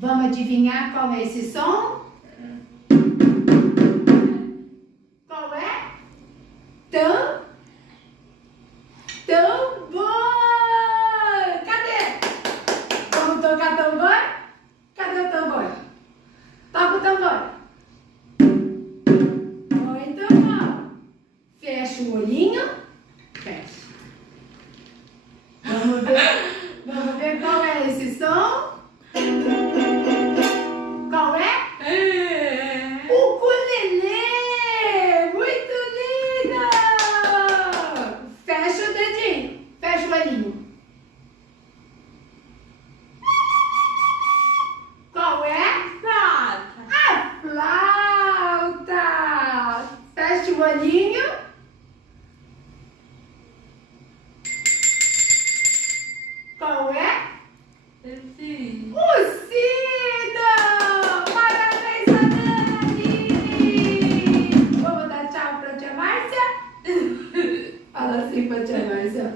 Vamos adivinhar qual é esse som? Qual é? Tambor! Cadê? Vamos tocar tambor? Cadê o tambor? Toca o tambor. Muito bom. Fecha o olhinho. Fecha. Vamos ver qual é esse som? Qual é? Ukulele! Muito linda! Fecha o dedinho. Fecha o olhinho. Qual é? Flauta. A flauta! Fecha o olhinho. Qual é? Sim. O sino! Parabéns, Dani! Vamos dar tchau pra tia Márcia? Fala assim pra tia Márcia.